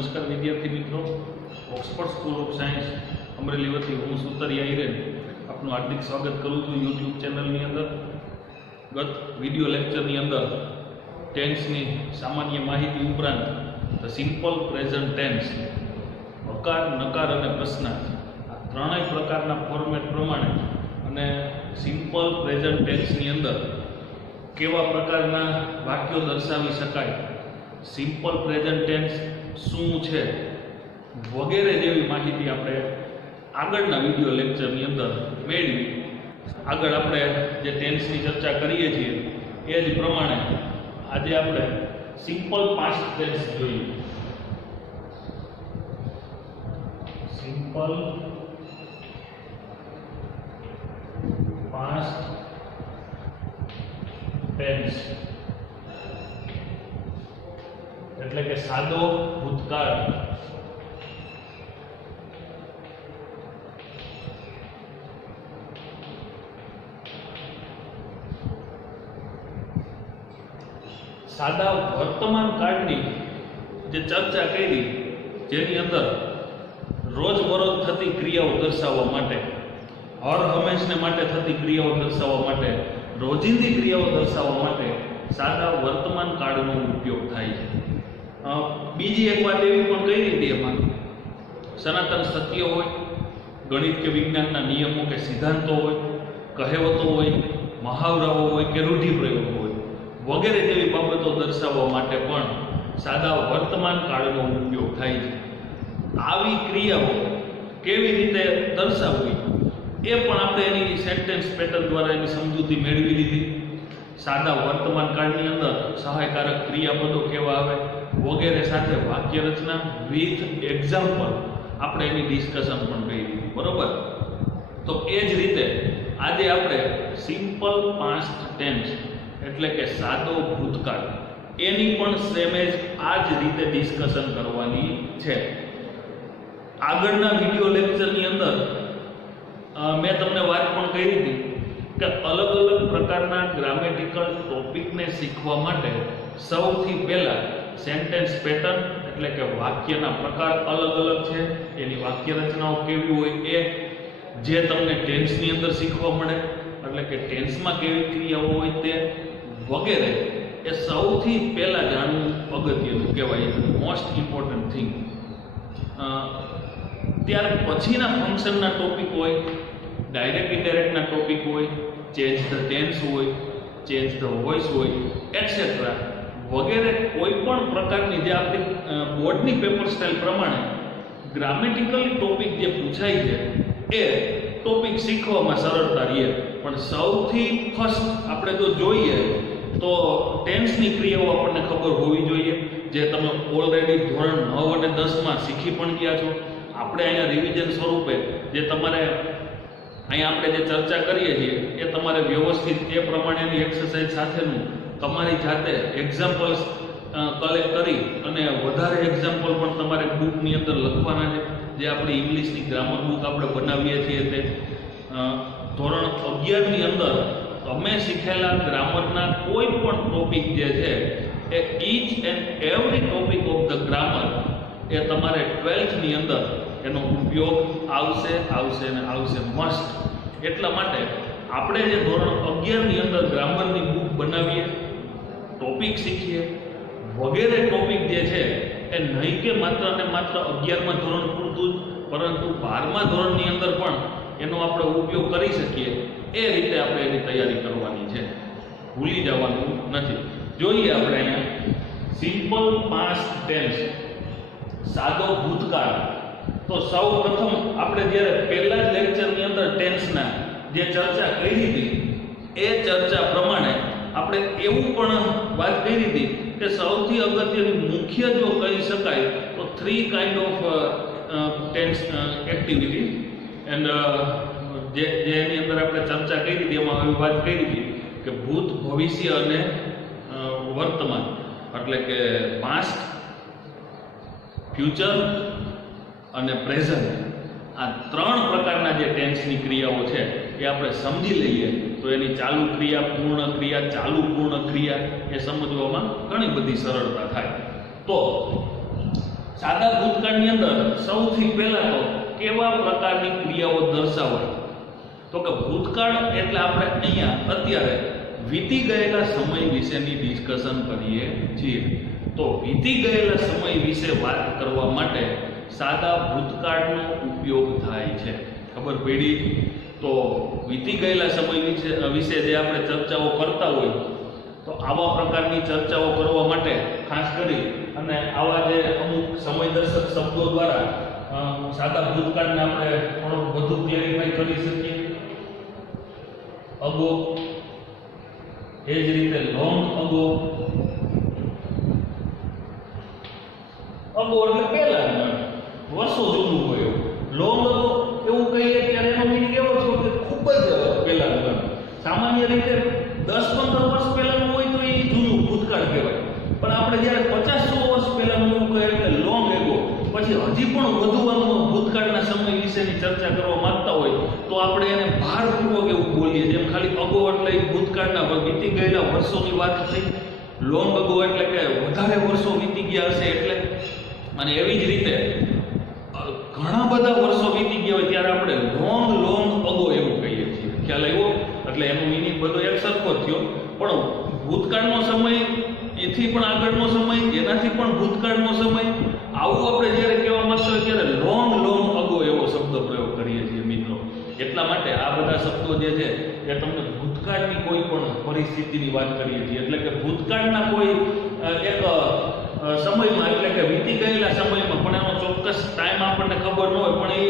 નમસ્કાર વિદ્યાર્થી મિત્રો, Oxford school of science Amreli વતી હું સુતરિયા હિરેન આપનું હાર્દિક સ્વાગત કરું છું યુટ્યુબ ચેનલની અંદર। ગત વિડીયો લેક્ચરની અંદર ટેન્સની સામાન્ય માહિતી ઉપરાંત ધ સિમ્પલ પ્રેઝન્ટ ટેન્સ, હકાર, નકાર અને પ્રશ્નાર્થ આ ત્રણેય પ્રકારના ફોર્મેટ પ્રમાણે અને સિમ્પલ પ્રેઝન્ટ ટેન્સની અંદર કેવા પ્રકારના વાક્યો દર્શાવી શકાય, સિમ્પલ પ્રેઝન્ટ ટેન્સ શું છે વગેરે જેવી માહિતી આપણે આગળના વિડીયો લેક્ચરની અંદર મેળવી। આગળ આપણે જે ટેન્સની ચર્ચા કરીએ છીએ એ જ પ્રમાણે આજે આપણે સિમ્પલ પાસ્ટ ટેન્સ જોઈએ। સિમ્પલ પાસ્ટ ટેન્સ એટલે કે સાદો ભૂતકાળ। સાદા વર્તમાન કાળની જે ચર્ચા કરી, જેની અંદર રોજબરોજ થતી ક્રિયાઓ દર્શાવવા માટે, હર હંમેશને માટે થતી ક્રિયાઓ દર્શાવવા માટે, રોજિંદી ક્રિયાઓ દર્શાવવા માટે સાદા વર્તમાન કાળનો ઉપયોગ થાય છે। બીજી એક વાત એવી પણ કઈ રીતે એમાં સનાતન સત્ય હોય, ગણિત કે વિજ્ઞાનના નિયમો કે સિદ્ધાંતો હોય, કહેવતો હોય, મહાવરાઓ હોય કે રૂઢિપ્રયોગો હોય વગેરે જેવી બાબતો દર્શાવવા માટે પણ સાદા વર્તમાન કાળનો ઉપયોગ થાય છે। આવી ક્રિયાઓ કેવી રીતે દર્શાવવી એ પણ આપણે એની સેન્ટેન્સ પેટર્ન દ્વારા એની સમજૂતી મેળવી લીધી। સાદા વર્તમાન કાળની અંદર સહાયકારક ક્રિયાપદો કેવા આવે વગેરે સાથે વાક્ય રચના વિથ એક્ઝામ્પલ આપણે એની ડિસ્કશન પણ કરી, બરોબર। તો એ જ રીતે આજે આપણે સિમ્પલ પાસ્ટ ટેન્સ એટલે કે સાદો ભૂતકાળ એની પણ સેમેજ આ જ રીતે ડિસ્કશન કરવાની છે। આગળના વિડીયો લેક્ચરની અંદર મેં તમને વાત પણ કરી હતી કે અલગ અલગ પ્રકારના ગ્રામેટિકલ ટોપિકને શીખવા માટે સૌથી પહેલાં સેન્ટેન્સ પેટર્ન એટલે કે વાક્યના પ્રકાર અલગ અલગ છે, એની વાક્ય રચનાઓ કેવી હોય એ જે તમને ટેન્સની અંદર શીખવા મળે, એટલે કે ટેન્સમાં કેવી ક્રિયાઓ હોય તે વગેરે એ સૌથી પહેલાં જાણવું અગત્યનું કહેવાય, મોસ્ટ ઇમ્પોર્ટન્ટ થિંગ। ત્યાર પછીના ફંક્શનના ટોપિક હોય, ડાયરેક્ટ ઇનડાયરેક્ટના ટોપિક હોય, ચેન્જ ધ ટેન્સ હોય, ચેન્જ ધ વોઇસ હોય એટસેટ્રા વગેરે કોઈ પણ પ્રકારની જે આપણી બોર્ડની પેપર સ્ટાઇલ પ્રમાણે ગ્રામેટિકલી ટોપિક જે પૂછાય છે એ ટોપિક શીખવામાં સરળતા રહે। પણ સૌથી ફર્સ્ટ આપણે જો જોઈએ તો ટેન્સની ક્રિયાઓ આપણને ખબર હોવી જોઈએ, જે તમે ઓલરેડી ધોરણ 9 અને 10માં શીખી પણ ગયા છો। આપણે અહીંયા રિવિઝન સ્વરૂપે જે તમારે અહીંયા આપણે જે ચર્ચા કરીએ છીએ એ તમારે વ્યવસ્થિત એ પ્રમાણેની એક્સરસાઇઝ સાથેનું તમારી જાતે એક્ઝામ્પલ્સ કલેક્ટ કરી અને વધારે એક્ઝામ્પલ પણ તમારે બુકની અંદર લખવાના છે, જે આપણી ઇંગ્લિશની ગ્રામર બુક આપણે બનાવીએ છીએ તે ધોરણ 11ની અંદર તમે શીખેલા ગ્રામરના કોઈ પણ ટોપિક જે છે એ each and every topic of the grammar એ તમારે 12થની અંદર એનો ઉપયોગ આવશે અને આવશે મસ્ટ। એટલા માટે આપણે જે ધોરણ 11ની અંદર ગ્રામરની બુક બનાવીએ, ટોપિક શીખીએ વગેરે ટોપિક જે છે એ નહીં કે માત્ર અને માત્ર 11મા ધોરણ પૂરતું જ, પરંતુ 12મા ધોરણની અંદર પણ એનો આપણે ઉપયોગ કરી શકીએ એ રીતે આપણે એની તૈયારી કરવાની છે, ભૂલી જવાનું નથી। જોઈએ આપણે અહીંયા સિમ્પલ પાસ્ટ ટેન્સ સાદો ભૂતકાળ। તો સૌ પ્રથમ આપણે જ્યારે પહેલા જ લેક્ચરની અંદર ટેન્સના જે ચર્ચા કરી હતી એ ચર્ચા પ્રમાણે આપણે એવું પણ વાત કરી હતી કે સૌથી અગત્યની મુખ્ય જો કહી શકાય તો 3 kind of tense activity and જે એની અંદર આપણે ચર્ચા કરી હતી એમાં આવી વાત કરી હતી કે ભૂત, ભવિષ્ય અને વર્તમાન એટલે કે પાસ્ટ, ફ્યુચર અને પ્રેઝન્ટ। આ 3 પ્રકારના જે ટેન્સની ક્રિયાઓ છે એ આપણે સમજી લઈએ તો એની ચાલુ ક્રિયા, પૂર્ણ ક્રિયા, ચાલુ પૂર્ણ ક્રિયા એ સમજવામાં ઘણી બધી સરળતા થાય। તો સાદા ભૂતકાળની અંદર સૌથી પહેલા તો કેવા પ્રકારની ક્રિયાઓ દર્શાવાય? તો કે ભૂતકાળ એટલે આપણે અહીંયા અત્યારે વીતી ગયેલા સમય વિશેની ડિસ્કશન કરીએ છીએ. તો વીતી ગયેલા સમય વિશે વાત કરવા માટે સાદા ભૂતકાળનો ઉપયોગ થાય છે. ખબર પડી? તો વીતી ગયેલા સમય વિશે જે આપણે ચર્ચાઓ કરતા હોય તો આવા પ્રકારની ચર્ચાઓ કરવા માટે ખાસ કરી અને આવા જે અમુક સમયદર્શક શબ્દો દ્વારા સાદા ભૂતકાળને આપણે થોડું વધુ ક્લેરિફાઈ કરી શકીએ. અગો, એ જ રીતે લોંગ અગો. અગો એટલે પહેલા, વર્ષો જૂનું હોય એવું. લોંગ અગો એવું કહીએ ત્યારે એનો મીનિંગ એવો છે કે ખૂબ જ પહેલાનું. સામાન્ય રીતે 10-15 વર્ષ પહેલાનું હોય તો એ જૂનું ભૂતકાળ કહેવાય. પણ આપણે જ્યારે 50-100 વર્ષ પહેલાનું એવું કહે એટલે લોંગ એગો. પછી હજી પણ વધુ ભૂતકાળના સમય વિશેની ચર્ચા કરવા માંગતા હોય તો આપણે એને ભારપૂર્વક એવું બોલીએ. જેમ ખાલી અગો એટલે ભૂતકાળના વીતી ગયેલા વર્ષોની વાત થઈ. લોંગ અગો એટલે કે વધારે વર્ષો વીતી ગયા હશે એટલે. અને એવી જ રીતે ઘણા બધા વર્ષો વીતી ગયા હોય ત્યારે આપણે લોંગ અગો એવું કહીએ છીએ. ખ્યાલ આવ્યો? એટલે એનો મીનિંગ બધો એક સરખો થયો. પણ ભૂતકાળનો સમય, એથી પણ આગળનો સમય, એનાથી પણ ભૂતકાળનો સમય, આવું આપણે જ્યારે કહેવા માંગતા હોય ત્યારે લોંગ અગો એવો શબ્દ પ્રયોગ કરીએ છીએ મિત્રો. એટલા માટે આ બધા શબ્દો જે છે એ તમને ભૂતકાળની કોઈ પણ પરિસ્થિતિની વાત કરીએ છીએ. એટલે કે ભૂતકાળના કોઈ એક સમયમાં, એટલે કે વીતી ગયેલા સમયમાં, પણ એનો ચોક્કસ ટાઈમ આપણને ખબર ન હોય, પણ એ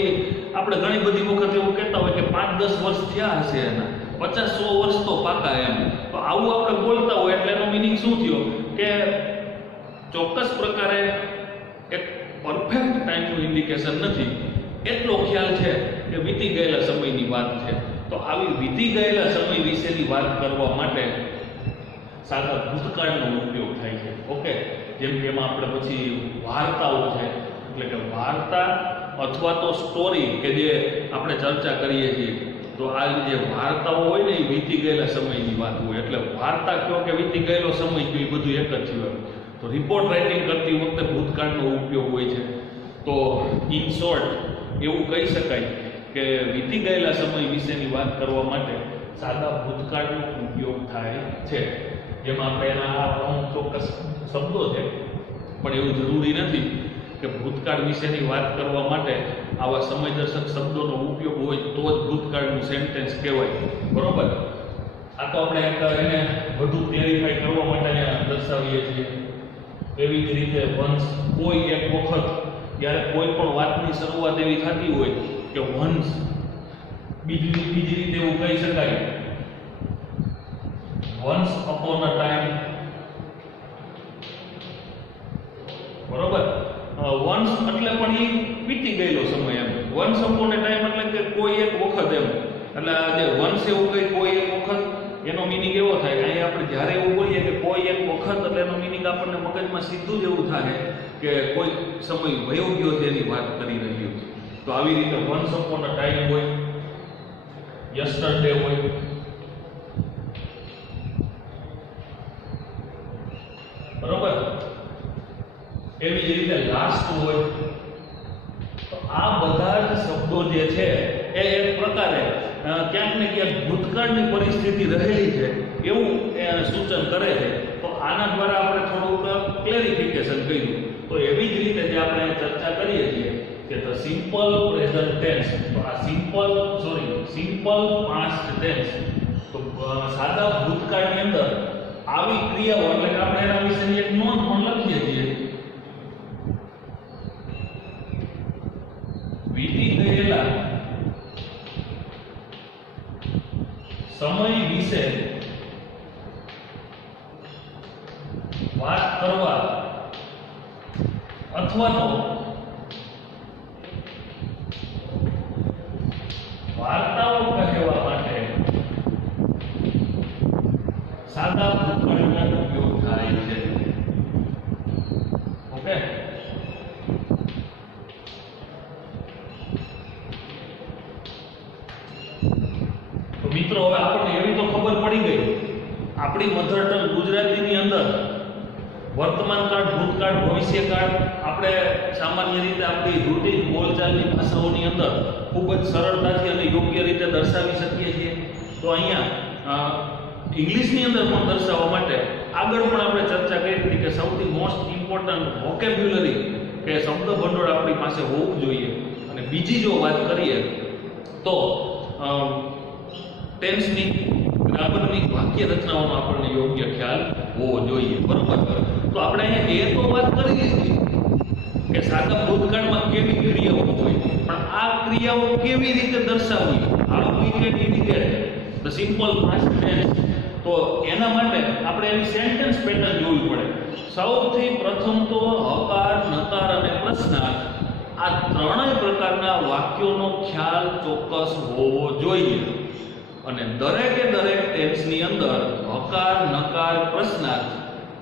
આપણે ઘણી બધી વખત એવું કહેતા હોય કે 5-10 વર્ષ થયા હશે એના, 50-100 વર્ષ તો પાકા એમ. તો આવું આપણે બોલતા હોય એટલે એનો મિનિંગ શું થયો કે ચોક્કસ પ્રકારે એક પરફેક્ટ ટાઈમનું ઇન્ડિકેશન નથી, એટલો ખ્યાલ છે કે વીતી ગયેલા સમયની વાત છે. તો આવી વીતી ગયેલા સમય વિશેની વાત કરવા માટે સાદા ભૂતકાળનો ઉપયોગ થાય છે. ઓકે, જેમ કે એમાં આપણે પછી વાર્તાઓ છે, એટલે કે વાર્તા અથવા તો સ્ટોરી કે જે આપણે ચર્ચા કરીએ છીએ, તો આ જે વાર્તાઓ હોય ને એ વીતી ગયેલા સમયની વાત હોય. એટલે વાર્તા કહો કે વીતી ગયેલો સમય કહો, એ બધું એક જ થયું. તો રિપોર્ટ રાઇટિંગ કરતી વખતે ભૂતકાળનો ઉપયોગ હોય છે. તો ઇન શોર્ટ એવું કહી શકાય કે વીતી ગયેલા સમય વિશેની વાત કરવા માટે સાદા ભૂતકાળનો ઉપયોગ થાય છે. જેમાં આપણે એના અમુક ચોક્કસ શબ્દો છે, પણ એવું જરૂરી નથી કે ભૂતકાળ વિશેની વાત કરવા માટે આવા સમયદર્શક શબ્દોનો ઉપયોગ હોય તો જ ભૂતકાળનું સેન્ટેન્સ કહેવાય. બરોબર? આ તો આપણે એને વધુ ક્લેરિફાઈ કરવા માટે દર્શાવીએ છીએ. એવી જ રીતે વંશ, કોઈ એક વખત, જ્યારે કોઈ પણ વાતની શરૂઆત એવી થતી હોય કે વંશ, બીજી રીતે એવું કહી શકાય વન્સ અપોન અ ટાઈમ. બરોબર? વન્સ એટલે પણ એ વીતી ગયેલો સમય એમ. વન્સ અપોન અ ટાઈમ એટલે કે કોઈ એક વખત એમ. એટલે જે વન્સ એવું કહે કોઈ એક વખત, એનો મિનિંગ એવો થાય કે અહીંયા આપણે જ્યારે એવું બોલીએ કે કોઈ એક વખત, એટલે એનો મિનિંગ આપણને મગજમાં સીધું જ એવું થાય કે કોઈ સમય વયો ગયો તેની વાત કરી રહ્યો છે. તો આવી રીતે વન્સ અપોન અ ટાઈમ હોય, યસ્ટરડે હોય. બરોબર? એવી જ રીતે લાસ્ટ હોય. તો આ બધા જ શબ્દો જે છે એ એક પ્રકારે ક્યાંક ને ક્યાંક ભૂતકાળની પરિસ્થિતિ રહેલી છે એવું સૂચન કરે છે. તો આના દ્વારા આપણે થોડુંક ક્લેરિફિકેશન કર્યું. તો એવી જ રીતે જે આપણે ચર્ચા કરીએ છીએ કે ધ સિમ્પલ પ્રેઝન્ટ ટેન્સ, તો આ સિમ્પલ પાસ્ટ ટેન્સ, તો સાદા ભૂતકાળની અંદર આવી ક્રિયાઓ, એટલે કે આપણે એના વિશેની એક નોંધ પણ લખીએ છીએ. વીતી ગયેલા સમય વિશે વાત કરવા અથવા તો વાર્તાઓ કહેવા માટે સાદા ભૂતકાળનો ઉપયોગ થાય છે. ઓકે? તો મિત્રો, હવે આપણને એવી તો ખબર પડી ગઈ આપણી મધર ટંગ ગુજરાતીની અંદર વર્તમાન કાળ, ભૂતકાળ, ભવિષ્યકાળ આપણે સામાન્ય રીતે આપણી રૂટીન બોલચાલની ભાષાઓની અંદર ખૂબ જ સરળતાથી અને યોગ્ય રીતે દર્શાવી શકીએ છીએ. તો અહીંયા ઇંગ્લિશની અંદર પણ દર્શાવવા માટે આગળ પણ આપણે ચર્ચા કરી હતી કે સૌથી મોસ્ટ ઇમ્પોર્ટન્ટ વોકેબ્યુલરી કે શબ્દ ભંડોળ આપણી પાસે હોવું જોઈએ. અને બીજી જો વાત કરીએ તો ટેન્સની, ગ્રામરની, વાક્ય રચનાઓનો આપણને યોગ્ય ખ્યાલ હોવો જોઈએ. બરોબર? તો આપણે અહીંયા એ તો વાત કરી લીધી કે સાદા ભૂતકાળમાં કેવી ક્રિયાઓ હોય, પણ આ ક્રિયાઓ કેવી રીતે દર્શાવવી, how we can indicate the simple past tense. તો એના માટે આપણે એની સેન્ટેન્સ પેટર્ન જોવી પડે. સૌથી પ્રથમ તો હકાર, નકાર અને પ્રશ્નાર્થ આ ત્રણેય પ્રકારના વાક્યોનો ખ્યાલ ચોક્કસ હોવો જોઈએ. અને દરેકે દરેક ટેન્સની અંદર હકાર, નકાર, પ્રશ્નાર્થ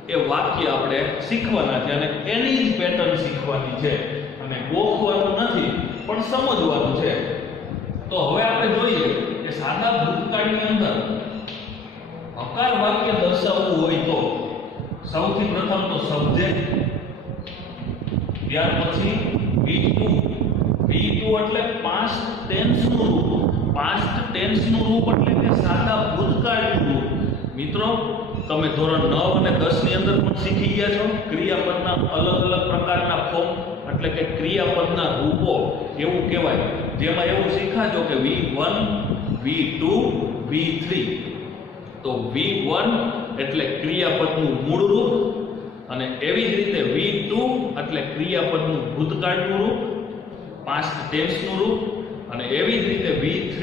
એ વાક્ય આપણે શીખવાના છે અને એની જ પેટર્ન શીખવાની છે અને ગોખવાનું નથી પણ સમજવાનું છે. તો હવે આપણે જોઈએ કે સાદા ભૂતકાળની અંદર હકાર વાક્ય દર્શાવવું હોય તો સૌથી પ્રથમ તો સબ્જેક્ટ, ત્યાર પછી V2 એટલે પાસ્ટ ટેન્સનું રૂપ. પાસ્ટ ટેન્સનું રૂપ એટલે કે સાદા ભૂતકાળનું રૂપ. મિત્રો તમે ધોરણ 9 અને 10 ની અંદર પણ શીખી ગયા છો ક્રિયાપદના અલગ અલગ પ્રકારના ફોર્મ એટલે કે ક્રિયાપદના રૂપો એવું કહેવાય. જેમાં એવું શીખાજો કે V1, V2, V3. તો V1 એટલે ક્રિયાપદનું મૂળ રૂપ અને એવી જ રીતે V2 એટલે ક્રિયાપદનું ભૂતકાળનું રૂપ, પાસ્ટ ટેન્સનું રૂપ અને એવી જ રીતે V3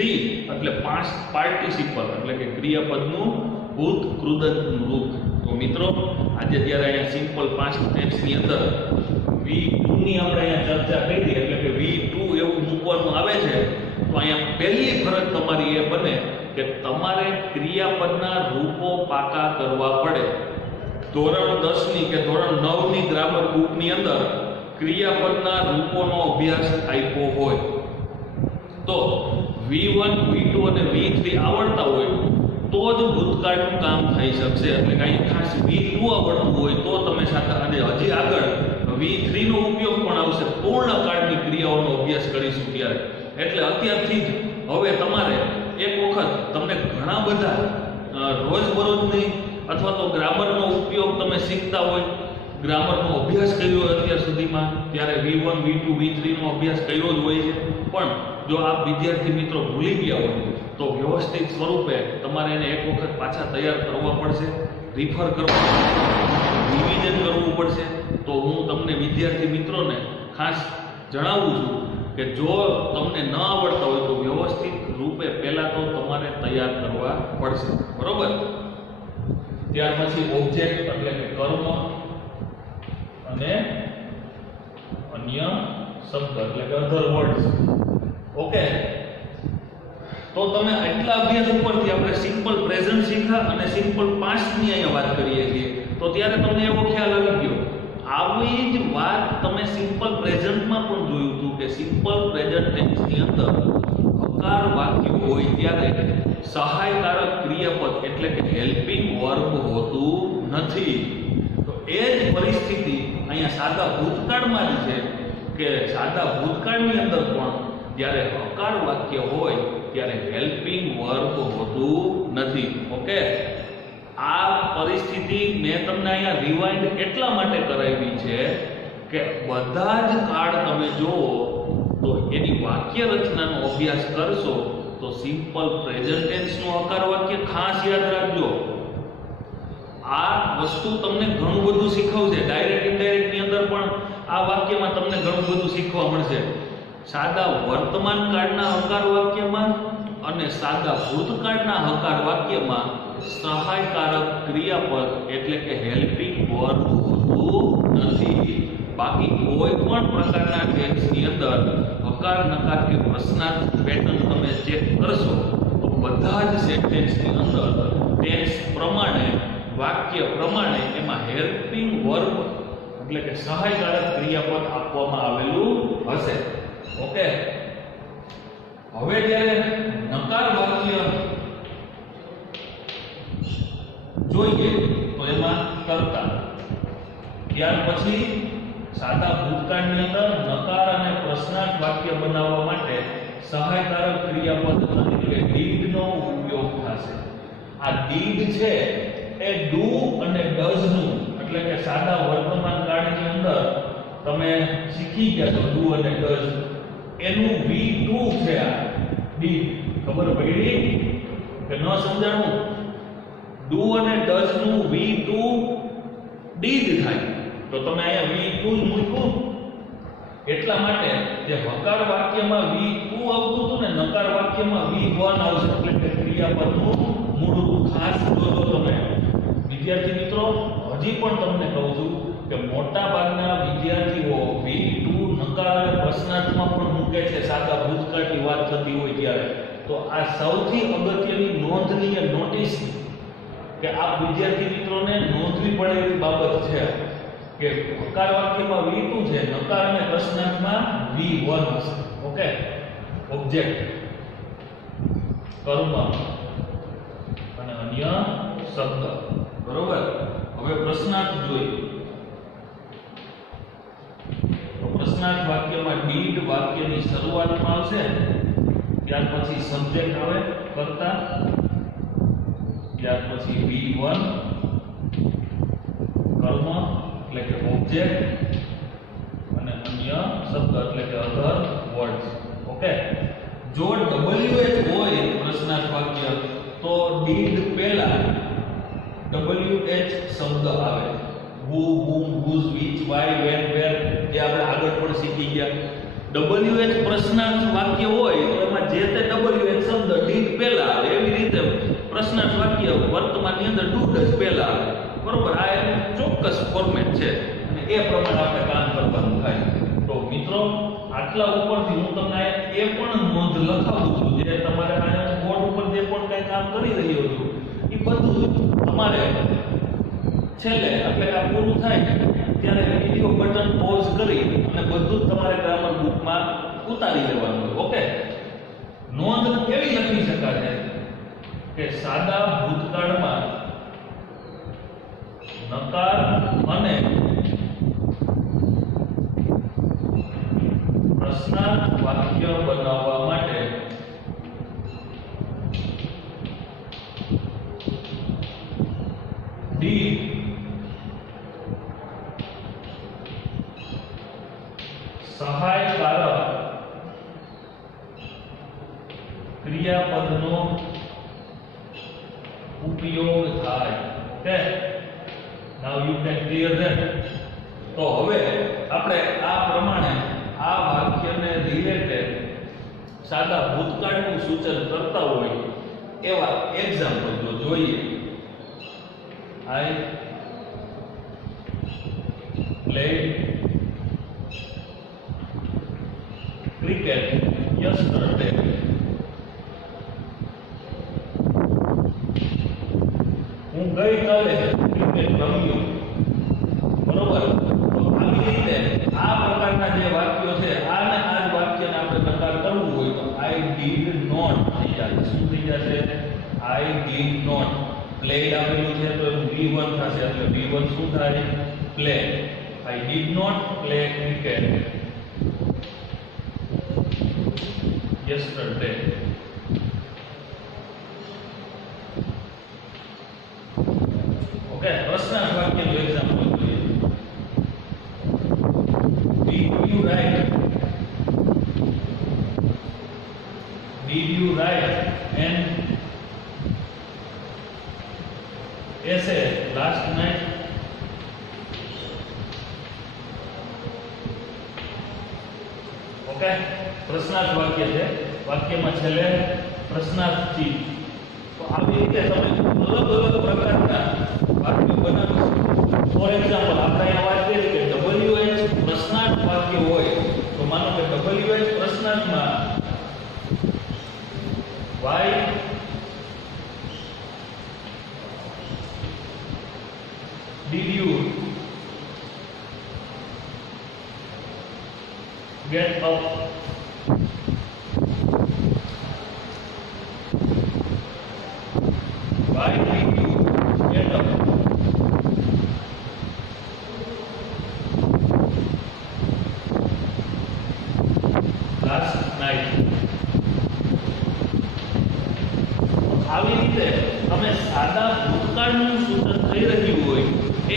એટલે પાસ્ટ પાર્ટિસિપલ એટલે કે ક્રિયાપદનું ભૂત કૃદંતનું રૂપ. તો મિત્રો આજે જ્યારે અહીંયા સિમ્પલ પાસ્ટ ટેન્સની અંદર V2 ની આપણે અહીંયા ચર્ચા કરી એટલે કે V2 એવું મૂકવાનું આવે છે. તો અહીંયા પહેલી ફરજ તમારી એ બને કે તમારે ક્રિયાપદના રૂપો પાકા કરવા પડે. ધોરણ 10 ની કે ધોરણ 9 ની ગ્રામર બુકની અંદર ક્રિયાપદના રૂપોનો અભ્યાસ આપ્યો હોય તો V1, V2 અને V3 આવડતા હોય તો જ ભૂતકાળનું કામ થઈ શકશે. એટલે કાંઈ ખાસ V2 આવડતું હોય તો તમે સાથે અને હજી આગળ V3 નો ઉપયોગ પણ આવશે. પૂર્ણકાળની ક્રિયાઓનો અભ્યાસ કરીશું ત્યારે. એટલે અત્યારથી જ હવે તમારે એક વખત તમને ઘણા બધા રોજબરોજની અથવા તો ગ્રામરનો ઉપયોગ તમે શીખતા હોય, ગ્રામરનો અભ્યાસ કર્યો હોય અત્યાર સુધીમાં ત્યારે V1, V2, V3 નો અભ્યાસ કર્યો જ હોય છે. પણ જો આપ વિદ્યાર્થી મિત્રો ભૂલી ગયા હોય તો વ્યવસ્થિત સ્વરૂપે તમારે એને એક વખત પાછા તૈયાર કરવા પડશે, રિફર કરવા પડશે, રિવિઝન કરવું પડશે. તો હું તમને વિદ્યાર્થી મિત્રોને ખાસ જણાવું છું કે જો તમને ન આવડતા હોય તો વ્યવસ્થિત રૂપે પહેલા તો તમારે તૈયાર કરવા પડશે. બરોબર? ત્યાર પછી ઓબ્જેક્ટ એટલે કે કર્મ અને અન્ય શબ્દ એટલે કે અધર વર્ડ્સ. ઓકે, તો તમે આટલા અભ્યાસ ઉપરથી આપણે સિમ્પલ પ્રેઝન્ટ શીખ્યા અને સિમ્પલ પાસ્ટ ની અહીંયા વાત કરીએ છીએ. તો ત્યારે તમને એવો ખ્યાલ આવી ગયો. આવી જ વાત તમે સિમ્પલ પ્રેઝન્ટમાં પણ જોયું હતું કે સિમ્પલ પ્રેઝન્ટ ટેન્સની અંદર હકાર વાક્ય હોય ત્યારે સહાયકારક ક્રિયાપદ એટલે કે હેલ્પિંગ વર્બ હોતું નથી. તો એ જ પરિસ્થિતિ અહીંયા સાદા ભૂતકાળમાં જ છે કે સાદા ભૂતકાળની અંદર પણ જ્યારે હકાર વાક્ય હોય ત્યારે હેલ્પિંગ વર્બ હોતું નથી. ઓકે, આ પરિસ્થિતિ મેં તમને અહીંયા રિવાઇન્ડ એટલા માટે કરાવી છે કે બધા જ કાળ તમે જુઓ તો એની વાક્ય રચનાનો અભ્યાસ કરશો તો સિમ્પલ પ્રેઝન્ટ ટેન્સનું હકાર વાક્ય ખાસ યાદ રાખજો. આ વસ્તુ તમને ઘણું બધું શીખવશે. ડાયરેક્ટ ઇનડાયરેક્ટ ની અંદર પણ આ વાક્યમાં તમને ઘણું બધું શીખવા મળશે. સાદા વર્તમાન કાળના હકાર વાક્યમાં અને સાદા ભૂતકાળના હકાર વાક્યમાં સહાયકારક ક્રિયાપદ એટલે કે હેલ્પિંગ વર્બ હોતું નથી. બાકી કોઈ પણ પ્રકારના ટેન્સની અંદર હકાર, નકાર કે પ્રશ્નાર્થ પેટર્ન તમે ચેક કરશો તો બધા જ સેન્ટેન્સની અંદર ટેન્સ પ્રમાણે, વાક્ય પ્રમાણે એમાં હેલ્પિંગ વર્બ એટલે કે સહાયકારક ક્રિયાપદ આપવામાં આવેલું હશે. ઓકે, હવે જ્યારે નકાર વાક્ય જોઈએ તો એમાં કર્તા ત્યાર પછી સાદા ભૂતકાળની અંદર નકાર અને પ્રશ્નાર્થ વાક્ય બનાવવા માટે સહાયકારક ક્રિયાપદ એટલે ડીડ નો ઉપયોગ થશે. આ ડીડ છે એ ડુ અને ડઝ નું એટલે કે સાદા વર્તમાન કાળની અંદર તમે શીખી ગયા છો ડુ અને ડઝ એનું V2 છે. આ ડીડ ખબર પડી કે ન સમજાણું? ડુ અને ડઝ નું V2 ડીડ થાય તો તમે અહીંયા V2 જ મૂક્યું એટલા માટે જે હકાર વાક્યમાં V2 આવતું હતું ને નકાર વાક્યમાં V1 આવશે એટલે કે ક્રિયાપદનું મૂળરૂપ ખાસ જોજો તમે. વિદ્યાર્થી મિત્રો હજી પણ તમને કહું છું કે મોટા ભાગના વિદ્યાર્થીઓ V2 નકાર અને પ્રશ્નાર્થમાં પણ મૂકે છે સાદા ભૂતકાળની વાત થતી હોય ત્યારે. તો આ સૌથી અગત્યની નોંધનીય નોટિસ કે આ વિદ્યાર્થી મિત્રોને નોંધવી પડે એવી બાબત છે કે હકાર વાક્યમાં V2 છે, નકાર અને પ્રશ્નાર્થમાં V1 હશે. ઓકે, ઓબ્જેક્ટ, કર્મ અને અન્ય શબ્દ. બરોબર. હવે પ્રશ્નાર્થ જોઈએ તો પ્રશ્નાર્થ વાક્યમાં ડીડ વાક્યની શરૂઆતમાં આવશે, ત્યાર પછી સબ્જેક્ટ આવે કર્તા, ત્યાર પછી V1 કર્મ એટલે કે ઓબ્જેક્ટ અને અન્ય શબ્દ એટલે કે અધર વર્ડ્સ. ઓકે, જો WH હોય પ્રશ્નાર્થ વાક્ય તો ડીડ પહેલા WH શબ્દ આવે. who, whom, whose, which, why, when, where જે આપણે આગળ પણ શીખી ગયા. WH પ્રશ્નાર્થ વાક્ય હોય તો એમાં જે તે WH શબ્દ ડીડ પહેલા આવે. એવી રીતે પ્રશ્નાર્થ વાક્ય વર્તમાનની અંદર ડુ ડઝ પહેલા આવે. બરોબર. આ એક ચોક્કસ ફોર્મેટ છે અને એ પ્રમાણે આપણે કામ કરવાનું થાય. તો મિત્રો આટલા ઉપરથી હું તમને એ પણ નોંધ લખાવું છું જે તમારે આ બોર્ડ ઉપર જે પણ કંઈ કામ કરી રહ્યો છું એ બધું તમારે છેલ્લે એટલે આ પૂરું થાય ત્યારે વિડિયો બટન પોઝ કરી અને બધું જ તમારે ગ્રામર બુકમાં ઉતારી લેવાનું. ઓકે, નોંધ કેવી લખી શકાય કે સાદા ભૂતકાળમાં નકાર અને પ્રશ્નાર્થ વાક્ય બનાવવા માટે ડી સહાયકારક ક્રિયાપદનો ઉપયોગ થાય. Okay, now you can clear that. તો હવે આપણે આ પ્રમાણે આ વાક્યને રિલેટેડ સાદા ભૂતકાળનું સૂચન કરતા હોય એવા એક્ઝામ્પલ જો જોઈએ. I played cricket yesterday. હું ગઈકાલે ક્રિકેટ રમ્યો. બરોબર. તો આવી રીતે આ પ્રકારના જે વાક્યો છે આને આ જ વાક્યને આપણે નકાર કરવું હોય તો I did not થઈ જાય. શું થઈ જશે? I did not. પ્લેડ આપેલું છે તો એનું V1 થશે એટલે V1 શું થાય? Play. I did not play cricket yesterday. Okay, પ્રશ્નાર્થ વાક્યનું એક્ઝામ્પલ જોઈએ. Did you write? Did you write an essay last night? Okay, પ્રશ્નાર્થ વાક્ય છે. વાક્યમાં છેલ્લે પ્રશ્નાર્થ ચીજ. તો આવી રીતે તમે અલગ અલગ પ્રકારના વાક્યો બનાવો છો. ફોર એક્ઝામ્પલ આપણે અહીંયા વાત કરી કે WH પ્રશ્નાર્થ વાક્ય હોય તો માનો કે WH પ્રશ્નાર્થમાં why did you get up? Why did you get up? Night. આવી રીતે તમે સાદા ભૂતકાળનું સૂચન થઈ રહ્યું હોય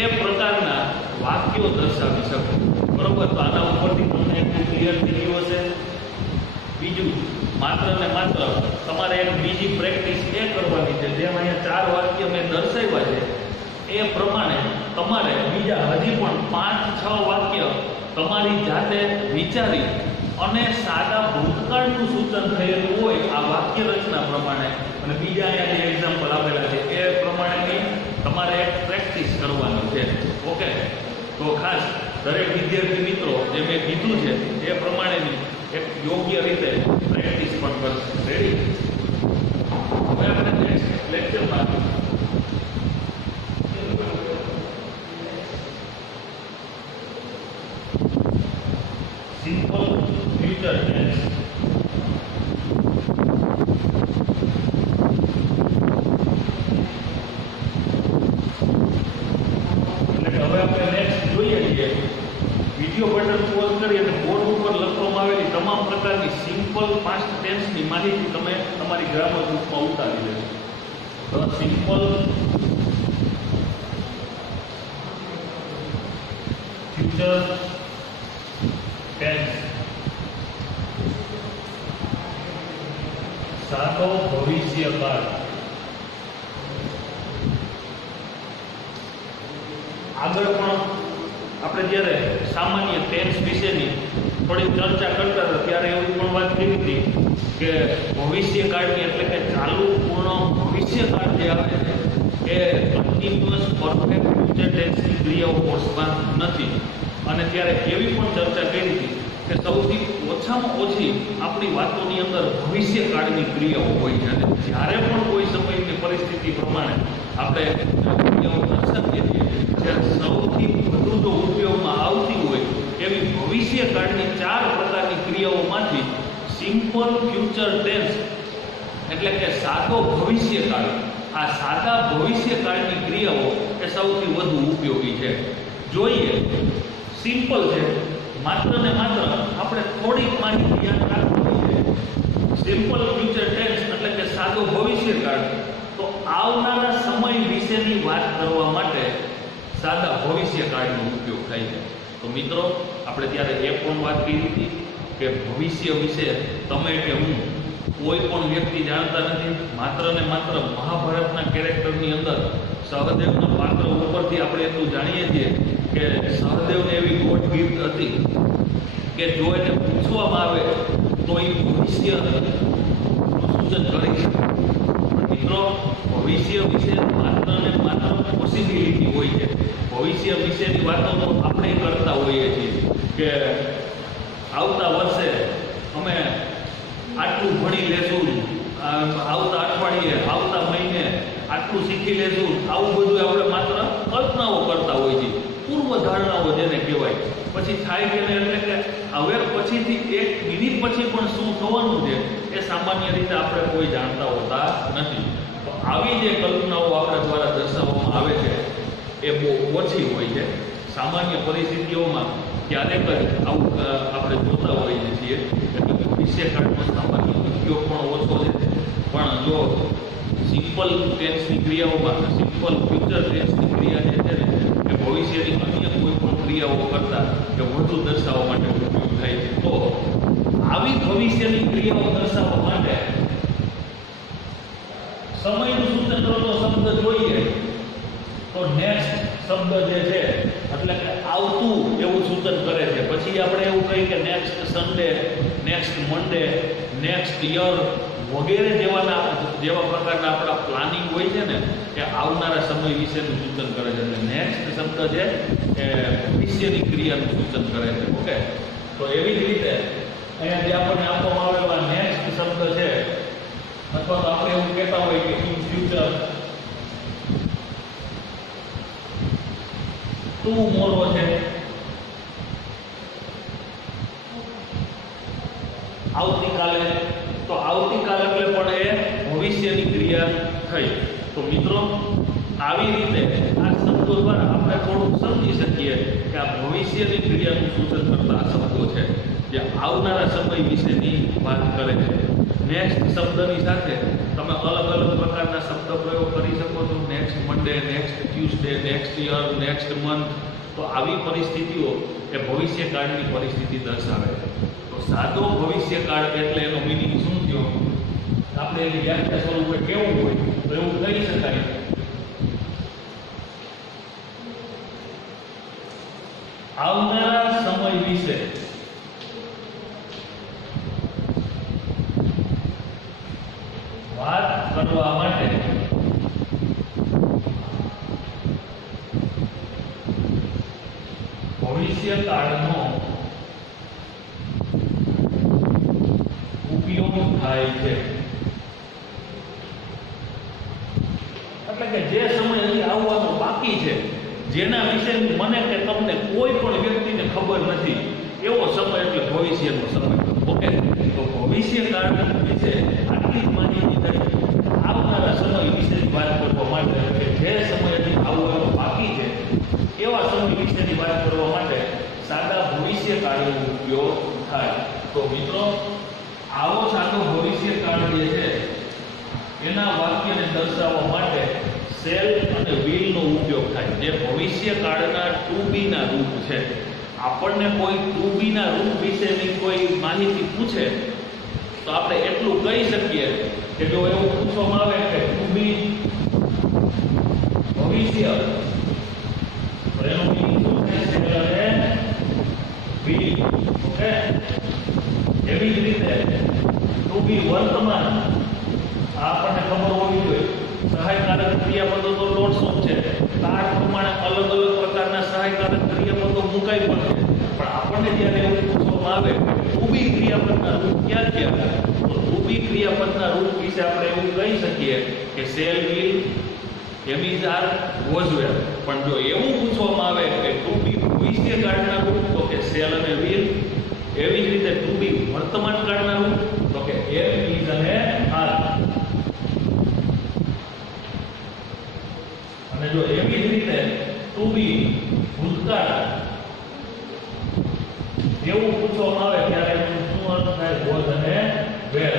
એ પ્રકારના વાક્યો દર્શાવી શકો. બરોબર? તો આના ઉપરથી તમને એક ક્લિયર થઈ ગયું હશે. બીજું, માત્ર ને માત્ર તમારે એક બીજી પ્રેક્ટિસ એ કરવાની છે, જેમ અહીંયા 4 વાક્ય મેં દર્શાવ્યા છે એ પ્રમાણે તમારે બીજા હજી પણ 5-6 વાક્ય તમારી જાતે વિચારી અને સાદા ભૂતકાળનું સૂચન થયેલું હોય આ વાક્ય રચના પ્રમાણે અને બીજા અહીંયા જે એક્ઝામ્પલ આપેલા છે એ પ્રમાણેની તમારે એક પ્રેક્ટિસ કરવાની છે. ઓકે? તો ખાસ દરેક વિદ્યાર્થી મિત્રો જે મેં કીધું છે એ પ્રમાણેની એક યોગ્ય રીતે પ્રેક્ટિસ પણ કરશે. રેડી? હવે આપણે નેક્સ્ટ લેક્ચરમાં simple future tense video button pause કરી અને બોર્ડ ઉપર લખવામાં આવેલી તમામ પ્રકારની સિમ્પલ પાસ્ટ ટેન્સની માહિતી તમે તમારી ગ્રામર બુકમાં ઉતારી લેજો. તો સિમ્પલ ફ્યુચર ટેન્સ સાદો ભવિષ્યકાળ. આગળ પણ આપણે જ્યારે સામાન્ય ટેન્સ વિશેની થોડી ચર્ચા કરતા હતા ત્યારે એવી પણ વાત કરી હતી કે ભવિષ્યકાળની એટલે કે ચાલુ પૂર્ણ ભવિષ્યકાળ જે આવે છે એ કન્ટિન્યુઅસ પરફેક્ટ ફ્યુચર ટેન્સની ક્રિયાઓ કોર્સમાં નથી. અને ત્યારે એવી પણ ચર્ચા કરી હતી કે સૌથી ઓછામાં ઓછી આપણી વાતોની અંદર ભવિષ્યકાળની ક્રિયાઓ હોય છે અને જ્યારે પણ કોઈ સમયની પરિસ્થિતિ પ્રમાણે આપણે ક્રિયાઓ દર્શાવીએ છીએ ત્યારે સૌથી વધુ જો ઉપયોગમાં આવતી હોય એવી ભવિષ્યકાળની 4 પ્રકારની ક્રિયાઓમાંથી સિમ્પલ ફ્યુચર ટેન્સ એટલે કે સાદો ભવિષ્યકાળ, આ સાદા ભવિષ્યકાળની ક્રિયાઓ એ સૌથી વધુ ઉપયોગી છે. જોઈએ, સિમ્પલ છે, માત્ર ને માત્ર આપણે થોડીક માહિતી યાદ રાખવી છે. સિમ્પલ ફ્યુચર ટેન્સ એટલે કે સાદો ભવિષ્યકાળ, તો આવનારા સમય વિશેની વાત કરવા માટે સાદા ભવિષ્યકાળનો ઉપયોગ થાય છે. તો મિત્રો, આપણે ત્યારે એ પણ વાત કરી હતી કે ભવિષ્ય વિશે તમે કે હું કોઈ પણ વ્યક્તિ જાણતા નથી. માત્ર ને માત્ર મહાભારતના કેરેક્ટરની અંદર સહદેવના પાત્ર ઉપરથી આપણે એટલું જાણીએ છીએ કે સહદેવને એવી ગોડ ગિફ્ટ હતી કે જો એને પૂછવામાં આવે તો એ ભવિષ્યનું સૂચન કરી શકે. મિત્રો, ભવિષ્ય વિશે માત્ર ને માત્ર પોસિબિલિટી હોય છે. ભવિષ્ય વિશેની વાતો તો આપણે કરતા હોઈએ છીએ કે આવતા વર્ષે અમે આટલું ભણી લેશું, આવતા અઠવાડિયે, આવતા મહિને આટલું શીખી લેશું. આવું બધું આપણે માત્ર કલ્પનાઓ કરતા હોઈએ છીએ, પૂર્વધારણાઓ જેને કહેવાય. પછી થાય કે એટલે કે હવે પછીથી 1 મિનિટ પછી પણ શું થવાનું છે એ સામાન્ય રીતે આપણે કોઈ જાણતા હોતા નથી. તો આવી જે કલ્પનાઓ આપણા દ્વારા દર્શાવવામાં આવે છે એ બહુ ઓછી હોય છે. સામાન્ય પરિસ્થિતિઓમાં ક્યારેક જ આવું આપણે જોતા હોઈએ છીએ. એટલે ભવિષ્યકાળનો સામાન્ય ઉપયોગ પણ ઓછો છે. પણ જો સિમ્પલ ટેન્સની ક્રિયાઓમાં સિમ્પલ ફ્યુચર ટેન્સની ક્રિયા જે છે ને એ ભવિષ્યની અન્ય કોઈ પણ ક્રિયાઓ કરતાં કે વધુ દર્શાવવા માટે ઉપયોગ થાય છે. તો આવી ભવિષ્યની ક્રિયાઓ દર્શાવવા માટે સમયનું સૂચન કરતો શબ્દ જોઈએ તો નેક્સ્ટ શબ્દ જે છે એટલે કે આવતું એવું સૂચન કરે છે. પછી આપણે એવું કહીએ કે next Sunday, next Monday, next year વગેરે જેવા પ્રકારના આપણા પ્લાનિંગ હોય છે ને એ આવનારા સમય વિશેનું સૂચન કરે છે. એટલે નેક્સ્ટ શબ્દ છે એ ભવિષ્યની ક્રિયાનું સૂચન કરે છે. ઓકે, તો એવી જ રીતે અહીંયા જે આપણને આપવામાં આવેલા નેક્સ્ટ શબ્દ છે અથવા તો આપણે એવું કહેતા હોય કે ઇન ફ્યુચર, ટુમોરો છે, આવતીકાલે. તો આવતીકાલ એટલે પણ એ ભવિષ્યની ક્રિયા થઈ. તો મિત્રો, આવી રીતે આ શબ્દો દ્વારા આપણે થોડુંક સમજી શકીએ કે આ ભવિષ્યની ક્રિયાનું સૂચન કરતા શબ્દો છે. જે આવનારા સમય વિશેની વાત કરે છે. નેક્સ્ટ શબ્દની સાથે તમે અલગ અલગ પ્રકારના શબ્દ પ્રયોગ કરી શકો છો. Next Monday, next Tuesday, next year, next month. તો આવી પરિસ્થિતિઓ એ ભવિષ્યકાળની પરિસ્થિતિ દર્શાવે છે. તો સાદો ભવિષ્યકાળ એટલે એનો મિનિંગ શું થયો? આપણે એની વ્યાખ્યા સ્વરૂપે કેવું હોય તો એવું કહી શકાય આવનારા સમય વિશે વાત કરવા માટે ભવિષ્યકાળનો ઉપયોગ થાય છે. એટલે કે જે સમય હજી આવવાનો બાકી છે, જેના વિશે મને કે તમને કોઈ પણ વ્યક્તિને ખબર નથી, એવો સમય એટલે ભવિષ્યનો સમય. ઓકે, તો ભવિષ્યકાળ વિશે આટલી જ માહિતી થઈ. આવનારા સમય વિશેની વાત કરવા માટે કે જે સમય હજી આવવાનો બાકી છે એવા સમય વિશેની વાત કરવા માટે સાદા ભવિષ્યકાળનો ઉપયોગ થાય. તો મિત્રો, આવો સાદો ભવિષ્યકાળ જે છે એના વાક્યને દર્શાવવા માટે શેલ અને વિલનો ઉપયોગ થાય. જે ભવિષ્યકાળના ટુ બીના રૂપ છે. આપણને કોઈ ટુ બીના રૂપ વિશેની કોઈ માહિતી પૂછે તો આપણે એટલું કહી શકીએ કે જો એવું પૂછવામાં આવે કે ટુ બી ભવિષ્ય, તો એનું મીનિંગ શું થાય? શેલ અને વિલ. ઓકે, એવી જ રીતે ટુ બી વર્તમાન, આપણને ખબર હોવી જોઈએ. સહાયકારક ક્રિયાપદો તો લોટ્સ ઓફ છે. કાળ પ્રમાણે અલગ અલગ પ્રકારના સહાયકારક ક્રિયાપદો મુકાઈ પણ છે. પણ આપણને જ્યારે એવું પૂછવામાં આવે ટુ બી ક્રિયાપદના રૂપ ક્યાં ક્યાં, તો ટુ બી ક્રિયાપદના રૂપ વિશે આપણે એવું કહી શકીએ કે shall, will, am is, are, was, were. પણ જો એવું પૂછવામાં આવે કે ટુ બી ભવિષ્યકાળના રૂપ, તો કે શેલ અને વિલ. એવી જ રીતે ટુ બી વર્તમાન કાળના રૂપ, તો કે એમ ઇઝ અને આર. અને જો એવી જ રીતે ટુ બી ભૂતકાળ એવું પૂછવામાં આવે ત્યારે એનું શું અર્થ થાય? વોઝ અને વેર.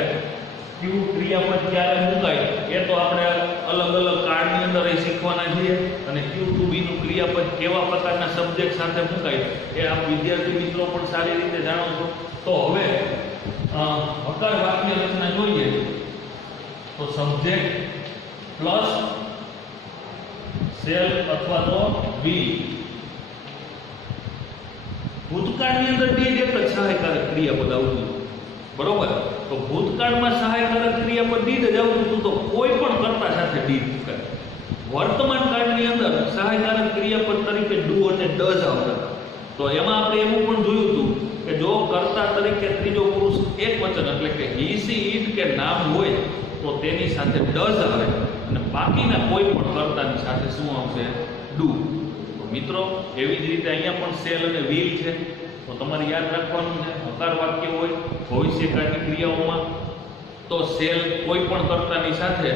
ક્યુ ક્રિયાપદ ક્યારે મુકાય એ તો આપણે અલગ અલગ કાળની અંદર એ શીખવાના છીએ. અને ક્યુ ટુ બી નું ક્રિયાપદ કેવા પ્રકારના સબ્જેક્ટ સાથે મુકાય એ આપ વિદ્યાર્થી મિત્રો પણ સારી રીતે જાણો છો. તો હવે હકાર વાક્ય રચના જોઈએ તો સબ્જેક્ટ પ્લસ શેલ અથવા તો બી. ભૂતકાળની અંદર બે એક જ સહાયકારક ક્રિયાપદ આવતું, બરોબર? તો ભૂતકાળમાં સહાયકારક ક્રિયાપદ ડીડ જ આવતું હતું, તો કોઈ પણ કર્તા સાથે ડીડ કરે. વર્તમાન કાળની અંદર સહાયકારક ક્રિયાપદ તરીકે ડુ અને ડઝ આવતા. તો એમાં આપણે એવું પણ જોયું હતું કે જો કર્તા તરીકે ત્રીજો પુરુષ એકવચન એટલે કે હી, સી, ઇટ કે નામ હોય તો તેની સાથે ડઝ આવે અને બાકીના કોઈ પણ કર્તાની સાથે શું આવશે? ડુ. તો મિત્રો, એવી જ રીતે અહીંયા પણ શેલ અને વિલ છે. તો તમારે યાદ રાખવાનું છે, હકાર વાક્ય હોય ભવિષ્યકાળની ક્રિયાઓમાં તો શેલ કોઈ પણ કર્તાની સાથે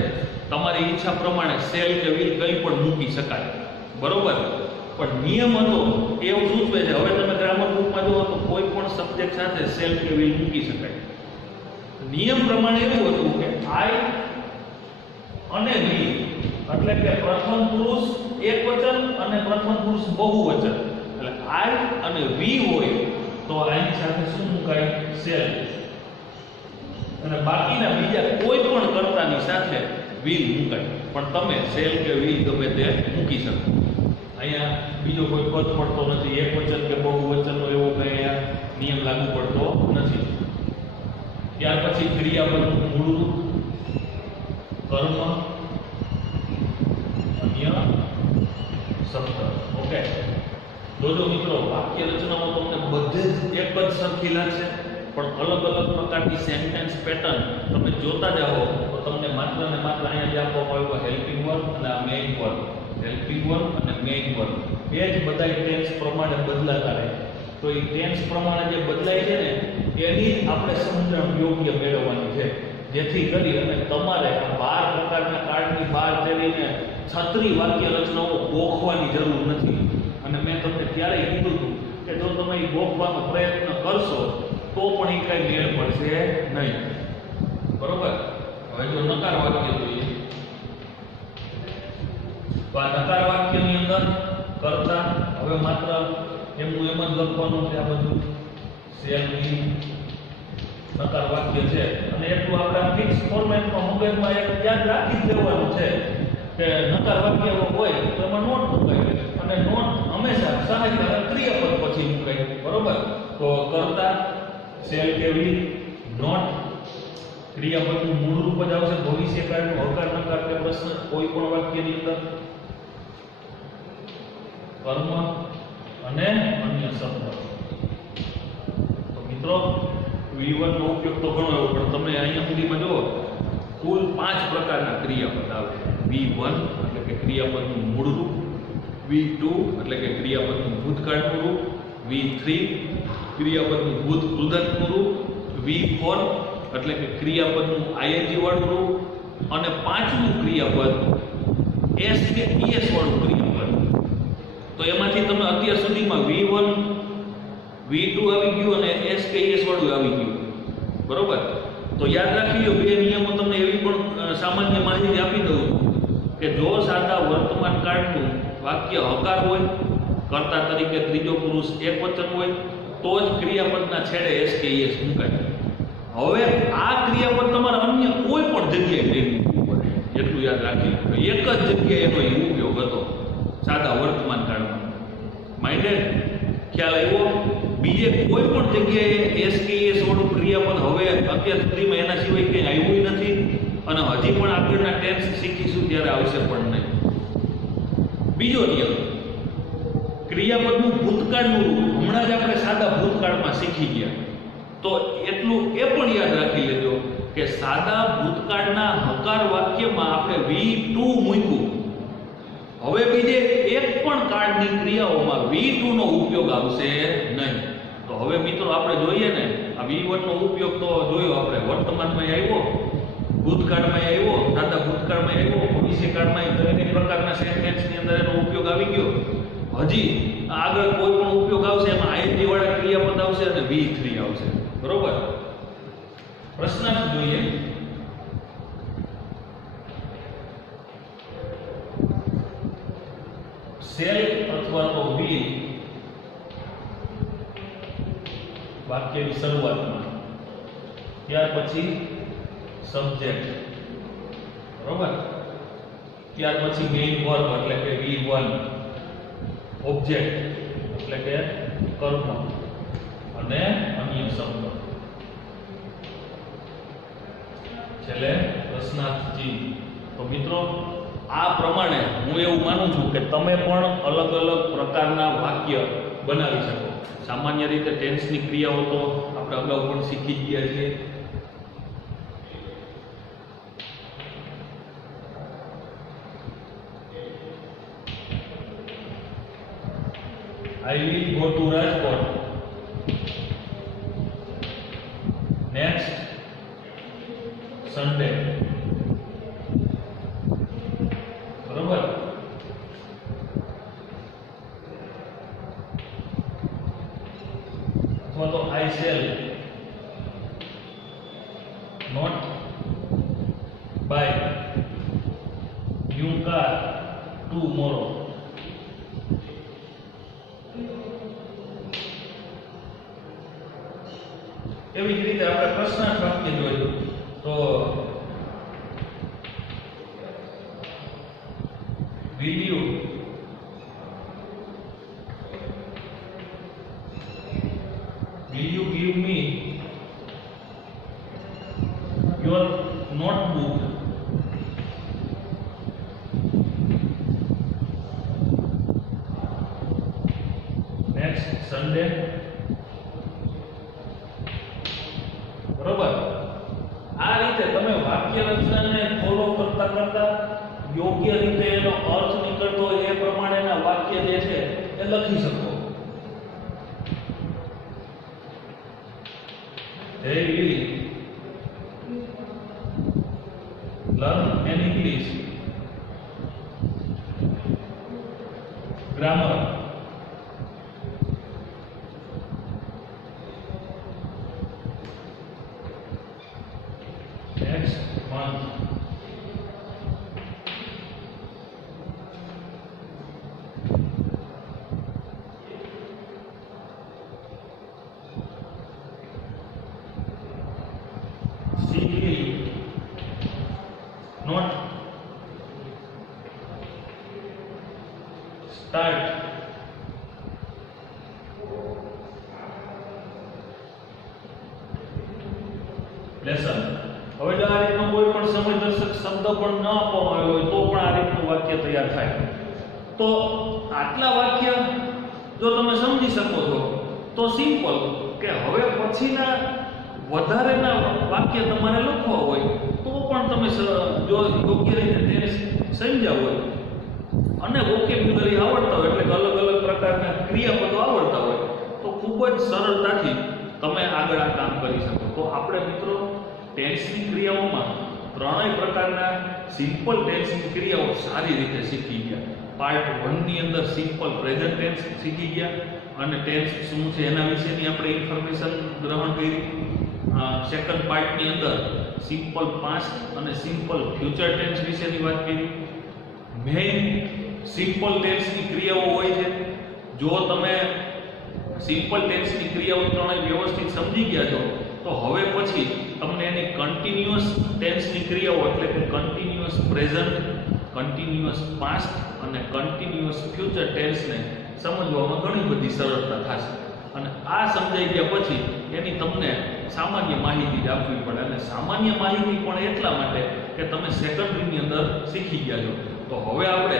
તમારી ઈચ્છા પ્રમાણે શેલ કે વિલ કંઈ પણ મૂકી શકાય, બરોબર? પણ નિયમ હતો એવું સૂચવે છે. હવે તમે ગ્રામર બુકમાં જુઓ તો કોઈ પણ સબ્જેક્ટ સાથે શેલ કે વિલ મૂકી શકાય. નિયમ પ્રમાણે એવું હતું કે આઈ અને વી એટલે કે પ્રથમ પુરુષ એકવચન અને પ્રથમ પુરુષ બહુવચન. એટલે આઈ અને વી હોય તો આની સાથે શું મુકાય? શેલ. અને બાકીના બીજા કોઈ પણ કર્તાની સાથે વિલ મુકાય. પણ તમે શેલ કે વિલ ગમે તે મૂકી શકો. અહીંયા બીજો કોઈ પદ પડતો નથી. એકવચન કે બહુવચનનો એવો કંઈ નિયમ લાગુ પડતો નથી. ત્યાર પછી ક્રિયાપદનું મૂળ રૂપ, કર્મ, અન્ય શબ્દ. ઓકે, જોજો મિત્રો, વાક્ય રચનાઓ તમને બધે જ એક જ સરખી લાગશે, પણ અલગ અલગ પ્રકારની સેન્ટેન્સ પેટર્ન તમે જોતા જાઓ તો તમને માત્ર ને માત્ર અહીંયા જે આપવામાં આવ્યું હેલ્પિંગ વર્બ અને આ મેઇન વર્બ, હેલ્પિંગ વર્બ અને મેઇન વર્બ એ જ બધા ટેન્સ પ્રમાણે બદલાતા રહે. તો એ ટેન્સ પ્રમાણે જે બદલાય છે ને એની આપણે સમજણ યોગ્ય મેળવવાની છે, જેથી કરી અને તમારે 12 પ્રકારના કાર્ડની બહાર જઈને 36 વાક્ય રચનાઓ ગોખવાની જરૂર નથી. અને મેં તમને ત્યારે કીધું હતું કે જો તમે એ ગોખવાનો પ્રયત્ન કરશો તો પણ એ કઈ મેળ પડશે નહીં. બરોબર. હવે જો નકાર વાક્ય જોઈએ તો આ નકાર વાક્યની અંદર કરતા હવે માત્ર એમનું એમ જ લખવાનું છે. આ બધું શેલ બી નકાર વાક્ય છે અને એટલું આપણે ફિક્સ ફોર્મેટમાં મગજમાં એક યાદ રાખી જ લેવાનું છે કે નકાર વાક્ય હોય તો એમાં નોટ મુકાય અને નોટ હંમેશા સહાયક ક્રિયાપદ પછી મુકાય. બરોબર. તો કરતા શેલ કેવી નોટ ક્રિયાપદનું મૂળ રૂપ જ આવશે ભવિષ્યકાળનું હકાર નકાર કે પ્રશ્ન કોઈ પણ વાક્યની અંદર કર્મ અને અન્ય શબ્દ. તો મિત્રો V1 નો ઉપયોગ તો ઘણો એવો પણ તમે અહીંયા સુધીમાં જુઓ કુલ 5 પ્રકારના ક્રિયાપદ આવે. V1 એટલે કે ક્રિયાપદનું મૂળ રૂપ, V2 એટલે કે ક્રિયાપદનું ભૂતકાળનું રૂપ, V3 ક્રિયાપદનું ભૂત કૃદંતનું રૂપ, V4 એટલે કે ક્રિયાપદનું ing વાળું રૂપ અને પાંચમું ક્રિયાપદ s કે es વાળું ક્રિયાપદ. તો એમાંથી તમે અત્યાર સુધીમાં V1 V2 આવી ગયું અને s કે es વાળું આવી ગયું. બરોબર. તો યાદ રાખી લો બે નિયમો તમને એવી પણ સામાન્ય માહિતી આપી દઉં કે જો સાદા વર્તમાન કાળનું વાક્ય હકાર હોય, કર્તા તરીકે ત્રીજો પુરુષ એકવચન હોય તો જ ક્રિયાપદના છેડે s કે es મુકાય. હવે આ ક્રિયાપદ તમારે અન્ય કોઈ પણ જગ્યાએ લઈ પડે એટલું યાદ રાખી લો. એક જ જગ્યાએ એનો ઉપયોગ હતો સાદા વર્તમાન કાળમાં. માઇન્ડેડ ખ્યાલ આવ્યો? બીજે કોઈ પણ જગ્યાએ s કે es વાળું ક્રિયાપદ હવે અત્યાર સુધીમાં એના સિવાય કંઈ આવ્યું નથી અને હજી પણ આગળના ટેન્સ શીખીશું ત્યારે આવશે પણ નહીં. બીજો નિયમ ક્રિયાપદનું ભૂતકાળનું રૂપ હમણાં જ આપણે સાદા ભૂતકાળમાં શીખી ગયા. તો એટલું એ પણ યાદ રાખી લેજો કે સાદા ભૂતકાળના હકાર વાક્યમાં આપણે V2 મૂક્યું. હવે બીજે એક પણ કાળની ક્રિયાઓમાં V2 નો ઉપયોગ આવશે નહીં. તો હવે મિત્રો આપણે જોઈએ ને આ V1 નો ઉપયોગ તો જોયો આપણે વર્તમાનમાં આવ્યો, ભૂતકાળમાં આવ્યો, સાદા ભૂતકાળમાં આવ્યો, ભવિષ્યકાળમાં વિવિધ પ્રકારના સેન્ટેન્સની અંદર એનો ઉપયોગ આવી ગયો. હજી આગળ કોઈ પણ ઉપયોગ આવશે એમાં ing વાળા ક્રિયાપદ આવશે અને V3 આવશે. બરોબર. પ્રશ્નાર્થ જોઈએ. સેલ અથવા તો will વાક્યની શરૂઆતમાં, ત્યાર પછી સબ્જેક્ટ. બરોબર. ત્યાર પછી મેઇન વર્બ એટલે કે V1, ઓબ્જેક્ટ એટલે કે કર્મ અને અન્ય શબ્દ. છેલ્લે પ્રશ્નાર્થ ચિહ્ન. તો મિત્રો આ પ્રમાણે હું એવું માનું છું કે તમે પણ અલગ અલગ પ્રકારના વાક્ય બનાવી શકો. સામાન્ય રીતે ટેન્સની ક્રિયાઓ તો આપણે અગાઉ પણ શીખી જ ગયા છીએ. I will go to Rajkot next Sunday. બરોબર. અથવા તો I shall not buy new car tomorrow. એવી જ રીતે આપણે પ્રશ્નાર્થ વાક્ય જોયું તો will you give me your notebook next Sunday? બરોબર. આ રીતે તમે વાક્ય રચનાને ફોલો કરતા કરતા યોગ્ય રીતે એનો અર્થ નીકળતો એ પ્રમાણેના વાક્ય જે છે એ લખી શકો. They will learn an English grammar next month. Not start lesson. હવે જો આ રીતનો કોઈ પણ સમયદર્શક શબ્દ પણ ન આપવામાં આવ્યો હોય તો પણ આ રીતનું વાક્ય તૈયાર થાય. તો આટલા વાક્ય જો તમે સમજી શકો છો તો સિમ્પલ કે હવે પછીના વધારેના વાક્ય તમારે લખવા હોય તો પણ તમે જો યોગ્ય રીતે તેને સમજ્યા હોય અને વોકેબ્યુલરી આવડતા હોય એટલે અલગ અલગ પ્રકારના ક્રિયાપદો આવડતા હોય તો ખૂબ જ સરળતાથી તમે આગળ આ કામ કરી શકો. તો આપણે મિત્રો ટેન્સની ક્રિયાઓમાં ત્રણેય પ્રકારના સિમ્પલ ટેન્સની ક્રિયાઓ સારી રીતે શીખી ગયા. પાર્ટ 1 ની અંદર સિમ્પલ પ્રેઝન્ટ ટેન્સ શીખી ગયા અને ટેન્સ શું છે એના વિશેની આપણે ઇન્ફોર્મેશન ગ્રહણ કરી. સેકન્ડ પાર્ટની અંદર સિમ્પલ પાસ્ટ અને સિમ્પલ ફ્યુચર ટેન્સ વિશેની વાત કરી. મેઇન સિમ્પલ ટેન્સની ક્રિયાઓ હોય છે. જો તમે સિમ્પલ ટેન્સની ક્રિયાઓ ત્રણેય વ્યવસ્થિત સમજી ગયા છો તો હવે પછી તમને એની કન્ટિન્યુઅસ ટેન્સની ક્રિયાઓ એટલે કે કન્ટિન્યુઅસ પ્રેઝન્ટ, કન્ટિન્યુઅસ પાસ્ટ અને કન્ટિન્યુઅસ ફ્યુચર ટેન્સને સમજવામાં ઘણી બધી સરળતા થશે. અને આ સમજાઈ ગયા પછી એની તમને સામાન્ય માહિતી જ આપવી પડે અને સામાન્ય માહિતી પણ એટલા માટે કે તમે સેકન્ડરીની અંદર શીખી ગયા છો. તો હવે આપણે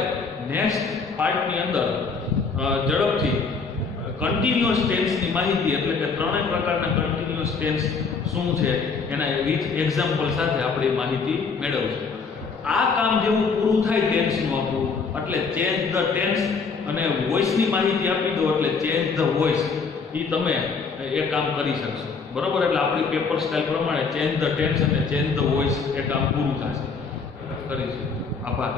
નેક્સ્ટ પાર્ટની અંદર ઝડપથી કન્ટિન્યુઅસ ટેન્સની માહિતી એટલે કે ત્રણેય પ્રકારના કન્ટિન્યુઅસ ટેન્સ શું છે એના વિથ એક્ઝામ્પલ સાથે આપણે માહિતી મેળવશું. આ કામ જેવું પૂરું થાય ટેન્સનું આપણું એટલે ચેન્જ ધ ટેન્સ અને વોઇસની માહિતી આપી દો એટલે ચેન્જ ધ વોઇસ એ તમે એ કામ કરી શકશો. બરોબર? એટલે આપણી પેપર સ્ટાઇલ પ્રમાણે ચેન્જ ધ ટેન્સ અને ચેન્જ ધ વોઇસ એ કામ પૂરું થશે. કરીશું. આભાર.